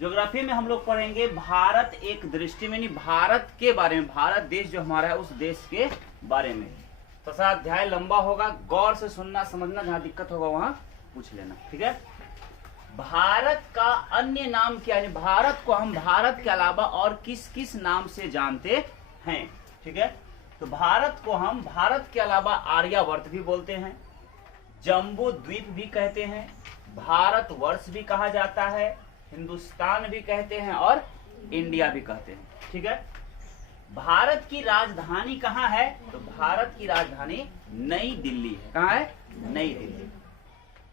Geography में हम लोग पढ़ेंगे भारत एक दृष्टि में, नहीं भारत के बारे में, भारत देश जो हमारा है उस देश के बारे में। तो सा अध्याय लंबा होगा, गौर से सुनना समझना, जहां दिक्कत होगा वहां पूछ लेना, ठीक है। भारत का अन्य नाम क्या है, भारत को हम भारत के अलावा और किस किस नाम से जानते हैं, ठीक है। तो भारत को हम भारत के अलावा आर्यावर्त भी बोलते हैं, जम्बू द्वीप भी कहते हैं, भारत वर्ष भी कहा जाता है, हिंदुस्तान भी कहते हैं और इंडिया भी कहते हैं, ठीक है। भारत की राजधानी कहाँ है, तो भारत की राजधानी नई दिल्ली है। कहाँ है, नई दिल्ली।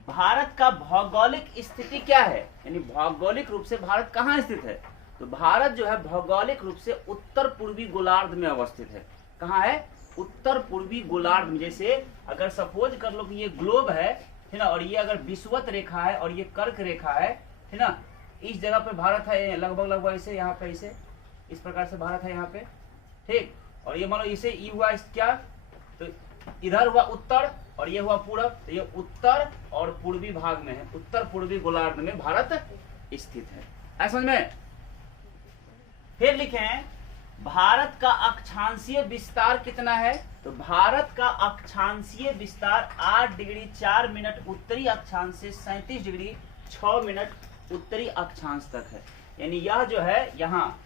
भारत का भौगोलिक स्थिति क्या है, यानी भौगोलिक रूप से भारत कहाँ स्थित है, तो भारत जो है भौगोलिक रूप से उत्तर पूर्वी गोलार्ध में अवस्थित है। कहाँ है, उत्तर पूर्वी गोलार्ध में। जैसे अगर सपोज कर लो कि ये ग्लोब है ना, और ये अगर विषुवत रेखा है और ये कर्क रेखा है ना, इस जगह पे भारत है, लगभग ऐसे, यहाँ पे ऐसे इस प्रकार से भारत है यहाँ पे, ठीक। और ये मानो इसे ई हुआ इस क्या, तो इधर हुआ उत्तर और ये हुआ पूरब, तो ये उत्तर और पूर्वी भाग में है, उत्तर पूर्वी गोलार्ध में भारत स्थित है। ऐसा समझ में। फिर लिखें भारत का अक्षांशीय विस्तार कितना है, तो भारत का अक्षांशीय विस्तार 8 डिग्री 4 मिनट उत्तरी अक्षांश से 37 डिग्री 6 मिनट उत्तरी अक्षांश तक है। यानी यह जो है यहाँ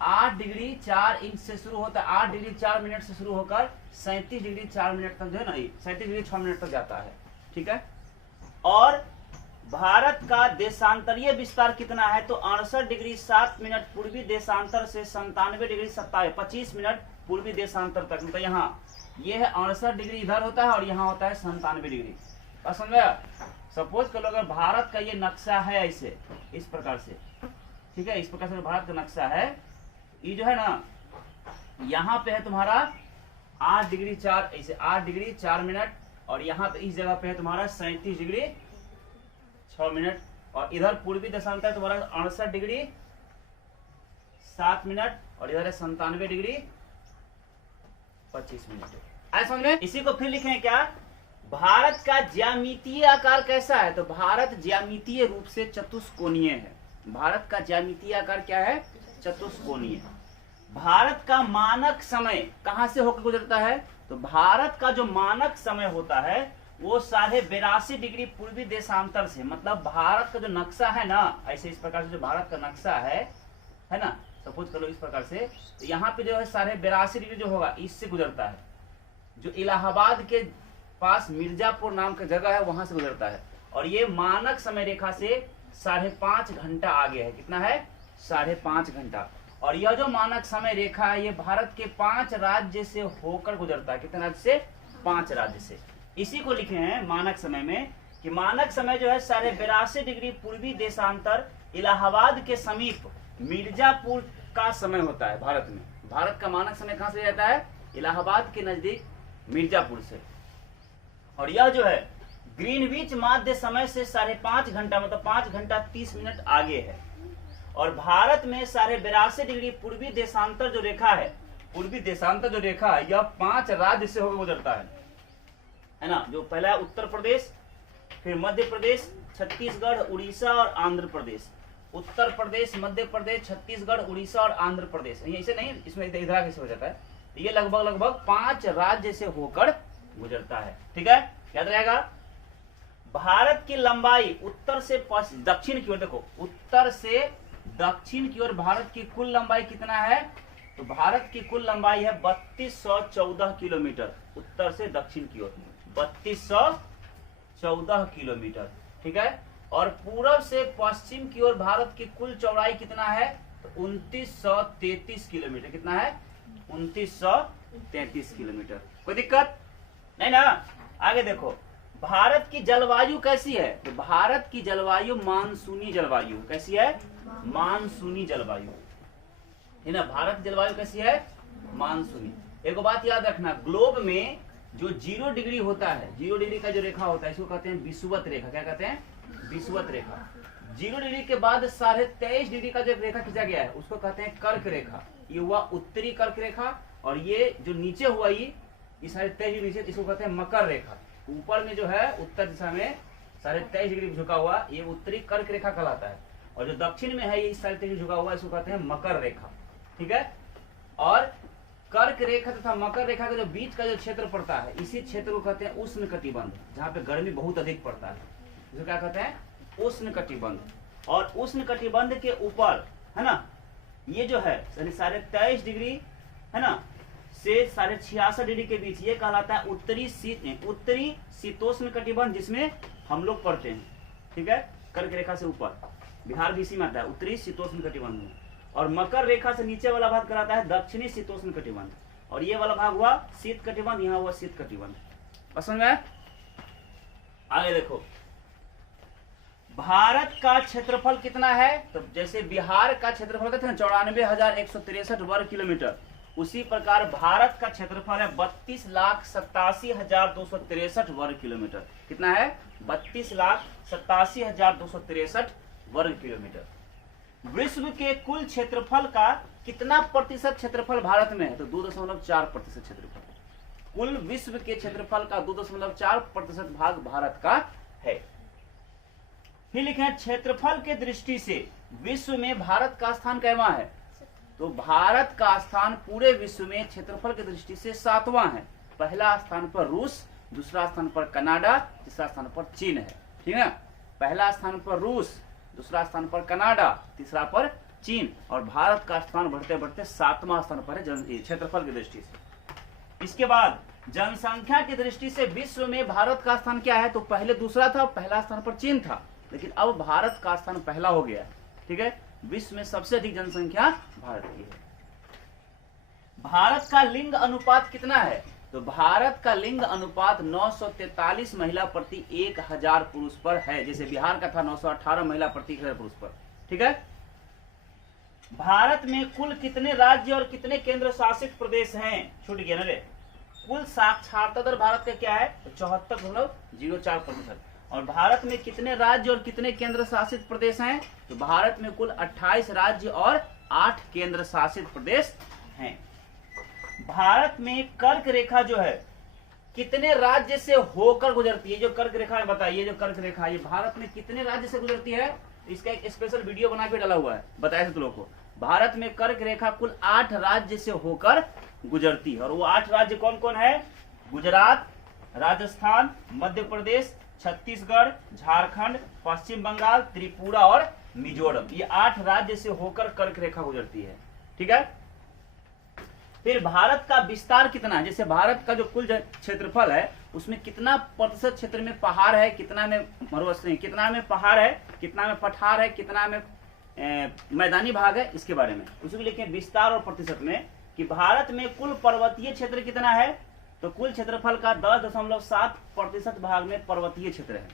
8 डिग्री 4 इंच से शुरू होता है, 8 डिग्री 4 मिनट से शुरू होकर 37 डिग्री 4 मिनट तक जो है ना, 37 डिग्री 6 मिनट तक जाता है, ठीक है। और भारत का देशांतरीय विस्तार कितना है, तो 68 डिग्री 7 मिनट पूर्वी देशांतर से 97 डिग्री 25 मिनट पूर्वी देशांतर तक। मतलब यहाँ ये है 68 डिग्री इधर होता है और यहाँ होता है 97 डिग्री। समझ में। सपोज कर लो अगर भारत का ये नक्शा है ऐसे इस प्रकार से, ठीक है, इस प्रकार से भारत का नक्शा है, ये जो है ना यहाँ पे है तुम्हारा 8 डिग्री 4 ऐसे 8 डिग्री 4 मिनट, और यहाँ पे इस जगह पे है तुम्हारा 37 डिग्री 6 मिनट, और इधर पूर्वी देशांतर तुम्हारा 68 डिग्री 7 मिनट, और इधर है 97 डिग्री 25 मिनट। ऐसा समझ में। इसी को फिर लिखें क्या, भारत का ज्यामितीय आकार कैसा है, तो भारत ज्यामितीय रूप से चतुष्कोणीय है। भारत का ज्यामितीय आकार क्या है, चतुष्कोणीय। भारत का मानक समय कहां से होकर गुजरता है, तो भारत का जो मानक समय होता है वो 82.5 डिग्री पूर्वी देशांतर से। मतलब भारत का जो नक्शा है ना, ऐसे इस प्रकार से जो भारत का नक्शा है ना, सपोज कर लो इस प्रकार से, तो यहाँ पे जो है 82.5 डिग्री जो होगा इससे गुजरता है, जो इलाहाबाद के पास मिर्जापुर नाम का जगह है वहां से गुजरता है। और ये मानक समय रेखा से 5.5 घंटा आगे है। कितना है, 5.5 घंटा। और यह जो मानक समय रेखा है ये भारत के 5 राज्य से होकर गुजरता है। कितने राज्य से, 5 राज्य से। इसी को लिखे हैं मानक समय में कि मानक समय जो है 82.5 डिग्री पूर्वी देशांतर इलाहाबाद के समीप मिर्जापुर का समय होता है। भारत में भारत का मानक समय कहां से जाता है, इलाहाबाद के नजदीक मिर्जापुर से। और यह जो है ग्रीनविच माध्य समय से 5.5 घंटा, मतलब 5 घंटा 30 मिनट आगे है। और भारत में 82.5 डिग्री पूर्वी देशांतर जो रेखा है, पूर्वी देशांतर जो रेखा है यह 5 राज्य से होकर गुजरता है ना। जो पहला है उत्तर प्रदेश, फिर मध्य प्रदेश, छत्तीसगढ़, उड़ीसा और आंध्र प्रदेश। उत्तर प्रदेश, मध्य प्रदेश, छत्तीसगढ़, उड़ीसा और आंध्र प्रदेश। ऐसे नहीं, इसमें इधर कैसे हो जाता है, ये लगभग 5 राज्य से होकर गुजरता है, ठीक है, याद रहेगा। भारत की लंबाई उत्तर से दक्षिण की ओर, देखो उत्तर से दक्षिण की ओर भारत की कुल लंबाई कितना है, तो भारत की कुल लंबाई है 3214 किलोमीटर। उत्तर से दक्षिण की ओर 3214 किलोमीटर, ठीक है। और पूरब से पश्चिम की ओर भारत की कुल चौड़ाई कितना है, तो 2933 किलोमीटर। कितना है, 2933 किलोमीटर। कोई दिक्कत नहीं ना। आगे देखो भारत की जलवायु कैसी है, तो भारत की जलवायु मानसूनी जलवायु। कैसी है, मानसूनी जलवायु है ना। भारत की जलवायु कैसी है, मानसूनी। एक बात याद रखना, ग्लोब में जो 0 डिग्री होता है, 0 डिग्री का जो रेखा होता है इसको कहते हैं विषुवत रेखा। क्या कहते हैं, विषुवत रेखा। 0 डिग्री के बाद 23.5 डिग्री का जो रेखा खींचा गया है उसको कहते हैं कर्क रेखा। ये हुआ उत्तरी कर्क रेखा, और ये जो नीचे हुआ ये 23.5 डिग्री नीचे, इसको कहते हैं मकर रेखा। ऊपर में जो है उत्तर दिशा में 23.5 डिग्री झुका हुआ, ये उत्तरी कर्क रेखा कहलाता है। और जो दक्षिण में है ये इस साइड से झुका हुआ है, इसको कहते हैं मकर रेखा। ठीक है, और कर्क रेखा तथा मकर रेखा के जो बीच का जो क्षेत्र पड़ता है, इसी क्षेत्र को कहते हैं उष्ण कटिबंध, जहाँ पे गर्मी बहुत अधिक पड़ता है, जो क्या कहते हैं उष्ण कटिबंध। और उष्ण कटिबंध के ऊपर है ना, ये जो है 23.5 डिग्री है ना से 66.5 डिग्री के बीच, ये कहलाता है उत्तरी शीतोष्ण कटिबंध, जिसमें हम लोग पढ़ते हैं। ठीक है, कर्क रेखा से ऊपर बिहार भी इसी में आता है, उत्तरी शीतोष्ण कटिबंध में। और मकर रेखा से नीचे वाला भाग कहलाता है दक्षिणी शीतोष्ण कटिबंध, और ये वाला भाग हुआ शीत कटिबंध, यहाँ हुआ शीत कटिबंध। पसंद है? आगे देखो, भारत का क्षेत्रफल कितना है? तो जैसे बिहार का क्षेत्रफल कहते हैं 94,163 वर्ग किलोमीटर, उसी प्रकार भारत का क्षेत्रफल है 32,87,263 वर्ग किलोमीटर। कितना है? 32,87,263 वर्ग किलोमीटर। विश्व के कुल क्षेत्रफल का कितना प्रतिशत क्षेत्रफल भारत में है? तो 2.4% क्षेत्रफल। कुल विश्व के क्षेत्रफल का 2.4% भाग भारत का है। फिर लिखे हैं क्षेत्रफल के दृष्टि से विश्व में भारत का स्थान कैवां है? तो भारत का स्थान पूरे विश्व में क्षेत्रफल की दृष्टि से 7वां है। पहला स्थान पर रूस, दूसरा स्थान पर कनाडा, तीसरा स्थान पर चीन है। ठीक है, पहला स्थान पर रूस, दूसरा स्थान पर कनाडा, तीसरा पर चीन, और भारत का स्थान बढ़ते बढ़ते 7वां स्थान पर है क्षेत्रफल की दृष्टि से। इसके बाद जनसंख्या की दृष्टि से विश्व में भारत का स्थान क्या है? तो पहले दूसरा था, पहला स्थान पर चीन था, लेकिन अब भारत का स्थान पहला हो गया है। ठीक है, विश्व में सबसे अधिक जनसंख्या भारत की है। भारत का लिंग अनुपात कितना है? तो भारत का लिंग अनुपात 943 महिला प्रति 1000 पुरुष पर है, जैसे बिहार का था 918 महिला प्रति 1000 पुरुष पर। ठीक है, भारत में कुल कितने राज्य और कितने केंद्र शासित प्रदेश हैं? छूट गया ना रे। कुल साक्षरता दर भारत का क्या है? तो 74.04%। और भारत में कितने राज्य और कितने केंद्र शासित प्रदेश हैं? तो भारत में कुल 28 राज्य और 8 केंद्र शासित प्रदेश हैं। भारत में कर्क रेखा जो है कितने राज्य से होकर गुजरती है? जो कर्क रेखा है बताइए, जो कर्क रेखा ये भारत में कितने राज्य से गुजरती है? इसका एक स्पेशल वीडियो बना के डाला हुआ है, बताया तुम लोगों को। भारत में कर्क रेखा कुल 8 राज्य से होकर गुजरती है, और वो 8 राज्य कौन कौन है? गुजरात, राजस्थान, मध्य प्रदेश, छत्तीसगढ़, झारखंड, पश्चिम बंगाल, त्रिपुरा और मिजोरम। ये 8 राज्य से होकर कर्क रेखा गुजरती है। ठीक है, फिर भारत का विस्तार कितना है? जैसे भारत का जो कुल क्षेत्रफल है उसमें कितना प्रतिशत क्षेत्र में पहाड़ है, कितना में मरुस्थलीय, कितना में पहाड़ है, कितना में पठार है, कितना में मैदानी भाग है, इसके बारे में उसको लिखे विस्तार और प्रतिशत में कि भारत में कुल पर्वतीय क्षेत्र कितना है? तो कुल क्षेत्रफल का 10.7% भाग में पर्वतीय क्षेत्र है।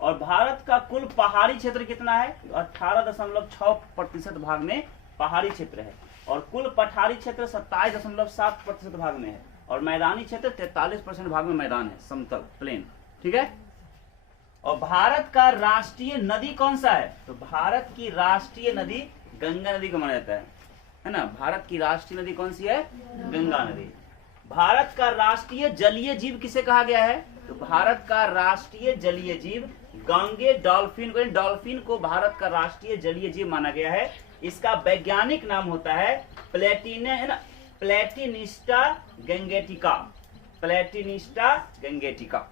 और भारत का कुल पहाड़ी क्षेत्र कितना है? 18.6% भाग में पहाड़ी क्षेत्र है। और कुल पठारी क्षेत्र 27.7% भाग में है। और मैदानी क्षेत्र 43% भाग में मैदान है, समतल प्लेन। ठीक है, और भारत का राष्ट्रीय नदी कौन सा है? तो भारत की राष्ट्रीय नदी गंगा नदी को माना जाता है ना। भारत की राष्ट्रीय नदी कौन सी है? गंगा नदी। भारत का राष्ट्रीय जलीय जीव किसे कहा गया है? तो भारत का राष्ट्रीय जलीय जीव गांगे डॉल्फिन को भारत का राष्ट्रीय जलीय जीव माना गया है। इसका वैज्ञानिक नाम होता है प्लेटिनिस्टा गंगेटिका।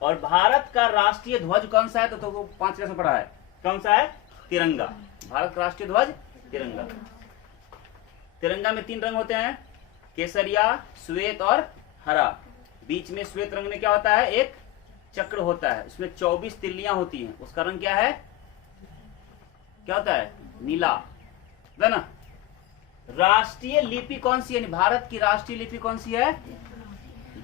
और भारत का राष्ट्रीय ध्वज कौन सा है? तो वो 5 क्लास में पढ़ा है, कौन सा है? तिरंगा। भारत का राष्ट्रीय ध्वज तिरंगा। तिरंगा में 3 रंग होते हैं, केसरिया, श्वेत और हरा। बीच में श्वेत रंग में क्या होता है? एक चक्र होता है, उसमें 24 तिल्लियां होती हैं, उसका रंग क्या है? क्या होता है? नीला, है ना। राष्ट्रीय लिपि कौन सी है? भारत की राष्ट्रीय लिपि कौन सी है?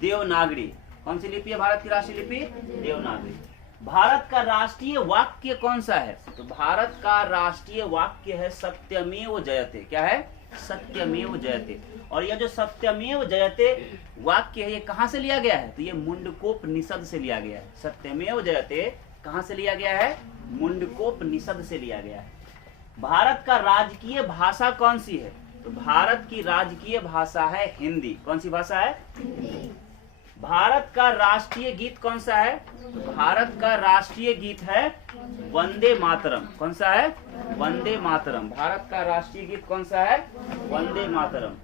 देवनागरी। कौन सी लिपि है भारत की राष्ट्रीय लिपि? देवनागरी। भारत का राष्ट्रीय वाक्य कौन सा है? तो भारत का राष्ट्रीय वाक्य है सत्यमेव जयते। क्या है? सत्यमेव जयते। और यह जो सत्यमेव जयते वाक्य है, ये कहां से लिया गया है? तो ये मुंडकोपनिषद से लिया गया है। सत्यमेव जयते कहां से लिया गया है? मुंडकोपनिषद से लिया गया है। भारत का राजकीय भाषा कौन सी है? तो भारत की राजकीय भाषा है हिंदी। कौन सी भाषा है? भारत का राष्ट्रीय गीत कौन सा है? तो भारत का राष्ट्रीय गीत है वंदे मातरम। कौन सा है? वंदे मातरम। भारत का राष्ट्रीय गीत कौन सा है? वंदे मातरम।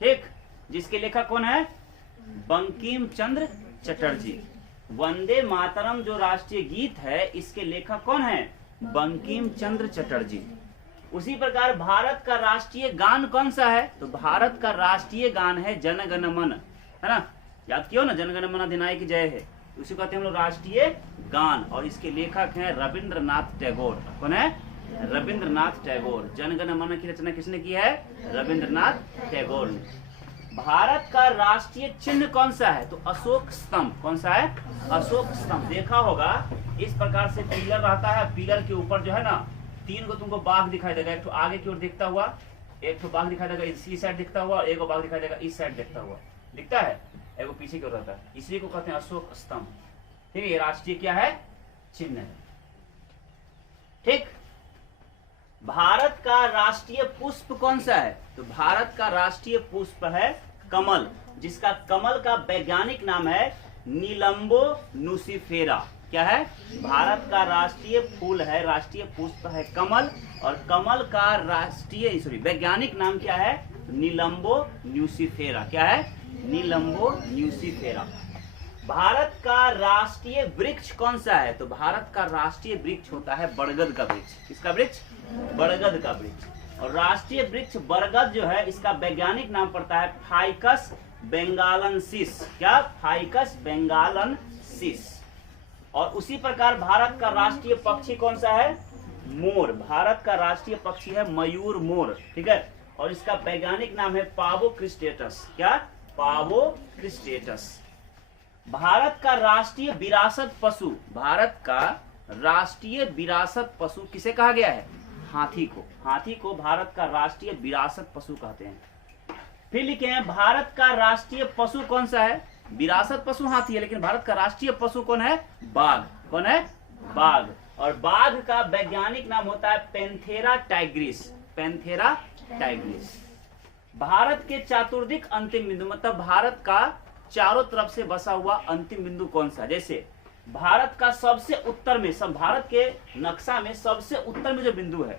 ठीक, जिसके लेखक कौन है? बंकिम चंद्र चटर्जी। वंदे मातरम जो राष्ट्रीय गीत है, इसके लेखक कौन है? बंकिम चंद्र चटर्जी। उसी प्रकार भारत का राष्ट्रीय गान कौन सा है? तो भारत का राष्ट्रीय गान है जन गण मन, है ना? याद किया ना, जन गण मन अधिनायक की जय है, उसी को कहते हैं हम लोग राष्ट्रीय गान। और इसके लेखक हैं रविंद्रनाथ टैगोर। कौन है? रविंद्रनाथ टैगोर। जन गण मन की रचना किसने की है? रविंद्रनाथ टैगोर ने। भारत का राष्ट्रीय चिन्ह कौन सा है? तो अशोक स्तंभ। कौन सा है? अशोक स्तंभ। देखा होगा इस प्रकार से पिलर रहता है, पिलर के ऊपर जो है ना 3 को तुमको बाघ दिखाई देगा, एक तो आगे की ओर दिखता हुआ, एक तो बाघ दिखाई देगा इसी साइड दिखता हुआ, और एक बाघ दिखाई देगा इस साइड दिखता हुआ, दिखता है, एक पीछे की ओर रहता है, इसी को कहते हैं अशोक स्तंभ। ठीक है, ये राष्ट्रीय क्या है? चिन्ह है। ठीक, भारत का राष्ट्रीय पुष्प कौन सा है? तो भारत का राष्ट्रीय पुष्प है कमल, जिसका कमल का वैज्ञानिक नाम है नीलंबो नुसिफेरा। क्या है? भारत का राष्ट्रीय फूल है, राष्ट्रीय पुष्प है कमल, और कमल का राष्ट्रीय वैज्ञानिक नाम क्या है? नीलंबो न्यूसिफेरा। क्या है? नीलंबो न्यूसिफेरा। भारत का राष्ट्रीय वृक्ष कौन सा है? तो भारत का राष्ट्रीय वृक्ष होता है बरगद का वृक्ष। किसका वृक्ष? बरगद का वृक्ष। और राष्ट्रीय वृक्ष बरगद जो है, इसका वैज्ञानिक नाम पड़ता है फाइकस बेंगालेंसिस। क्या? Ficus benghalensis. और उसी प्रकार भारत का राष्ट्रीय पक्षी कौन सा है? मोर। भारत का राष्ट्रीय पक्षी है मयूर मोर। ठीक है, और इसका वैज्ञानिक नाम है पावो क्रिस्टेटस। क्या? पावो क्रिस्टेटस। भारत का राष्ट्रीय विरासत पशु, भारत का राष्ट्रीय विरासत पशु किसे कहा गया है? हाथी को। हाथी को भारत का राष्ट्रीय विरासत पशु कहते हैं। फिर लिखे हैं भारत का राष्ट्रीय पशु कौन सा है? विरासत पशु हाथी है, लेकिन भारत का राष्ट्रीय पशु कौन है? बाघ। कौन है? बाघ। और बाघ का वैज्ञानिक नाम होता है Panthera Tigris. Panthera Tigris. Bharat के चातुर्दिक अंतिम बिंदु, मतलब भारत का चारों तरफ से बसा हुआ अंतिम बिंदु कौन सा? जैसे भारत का सबसे उत्तर में, सब भारत के नक्शा में सबसे उत्तर में जो बिंदु है,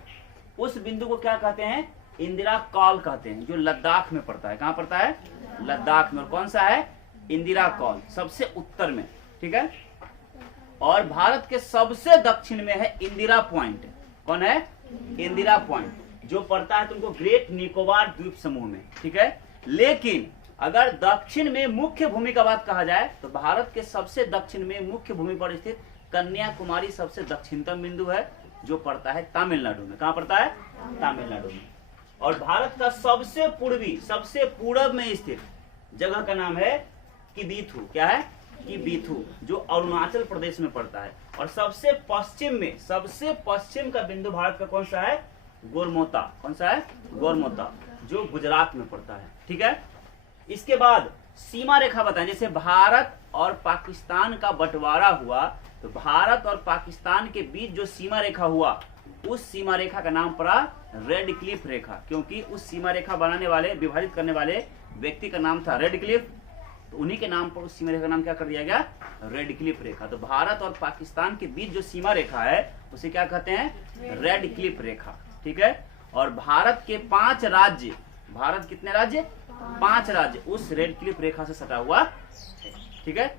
उस बिंदु को क्या कहते हैं? इंदिरा कॉल कहते हैं, जो लद्दाख में पड़ता है। कहाँ पड़ता है? लद्दाख में। और कौन सा है? इंदिरा कॉल, सबसे उत्तर में। ठीक है, और भारत के सबसे दक्षिण में है इंदिरा पॉइंट। कौन है? इंदिरा पॉइंट, जो पड़ता है तुमको ग्रेट निकोबार द्वीप समूह में। ठीक है, लेकिन अगर दक्षिण में मुख्य भूमि का बात कहा जाए, तो भारत के सबसे दक्षिण में मुख्य भूमि पर स्थित कन्याकुमारी सबसे दक्षिणतम बिंदु है, जो पड़ता है तमिलनाडु में। कहाँ पड़ता है? तमिलनाडु में। और भारत का सबसे पूर्वी, सबसे पूर्व में स्थित जगह का नाम है किबीथू। क्या है? किबीथू, जो अरुणाचल प्रदेश में पड़ता है। और सबसे पश्चिम में, सबसे पश्चिम का बिंदु भारत का कौन सा है? गोरमोता। कौन सा है? गोरमोता, जो गुजरात में पड़ता है। ठीक है, इसके बाद सीमा रेखा बताएं। जैसे भारत और पाकिस्तान का बंटवारा हुआ, तो भारत और पाकिस्तान के बीच जो सीमा रेखा हुआ, उस सीमा रेखा का नाम पड़ा रेड क्लिफ रेखा, क्योंकि उस सीमा रेखा बनाने वाले, विभाजित करने वाले व्यक्ति का नाम था रेड क्लिफ। तो उन्हीं के नाम पर उस सीमा रेखा का नाम क्या कर दिया गया? रेड क्लिफ रेखा। तो भारत और पाकिस्तान के बीच जो सीमा रेखा है, उसे क्या कहते हैं? रेड क्लिफ रेखा। ठीक है, और भारत के 5 राज्य, भारत कितने राज्य? 5 राज्य उस रेड क्लिफ रेखा से सटा हुआ है। ठीक है,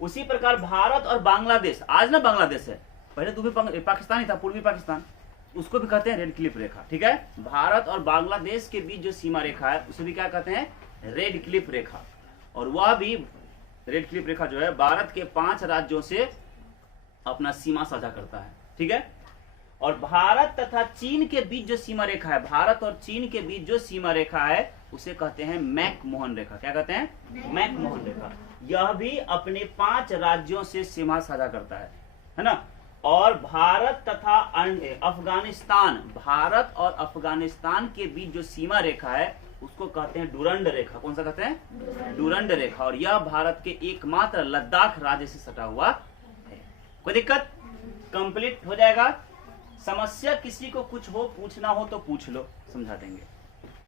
उसी प्रकार भारत और बांग्लादेश, आज ना बांग्लादेश है, पहले तो भी पाकिस्तान ही था, पूर्वी पाकिस्तान, उसको भी कहते हैं रेड क्लिफ रेखा। ठीक है, भारत और बांग्लादेश के बीच जो सीमा रेखा है, उसे भी क्या कहते हैं? रेड क्लिफ रेखा। और वह भी रेड क्लिफ रेखा जो है, भारत के 5 राज्यों से अपना सीमा साझा करता है। ठीक है, और भारत तथा चीन के बीच जो सीमा रेखा है, भारत और चीन के बीच जो सीमा रेखा है, उसे कहते हैं मैकमोहन रेखा। क्या कहते हैं? मैकमोहन रेखा। यह भी अपने 5 राज्यों से सीमा साझा करता है ना। और भारत तथा अफगानिस्तान, भारत और अफगानिस्तान के बीच जो सीमा रेखा है, उसको कहते हैं डुरंड रेखा। कौन सा कहते हैं? डुरंड रेखा। और यह भारत के एकमात्र लद्दाख राज्य से सटा हुआ है। कोई दिक्कत? कंप्लीट हो जाएगा। समस्या किसी को कुछ हो, पूछना हो तो पूछ लो, समझा देंगे।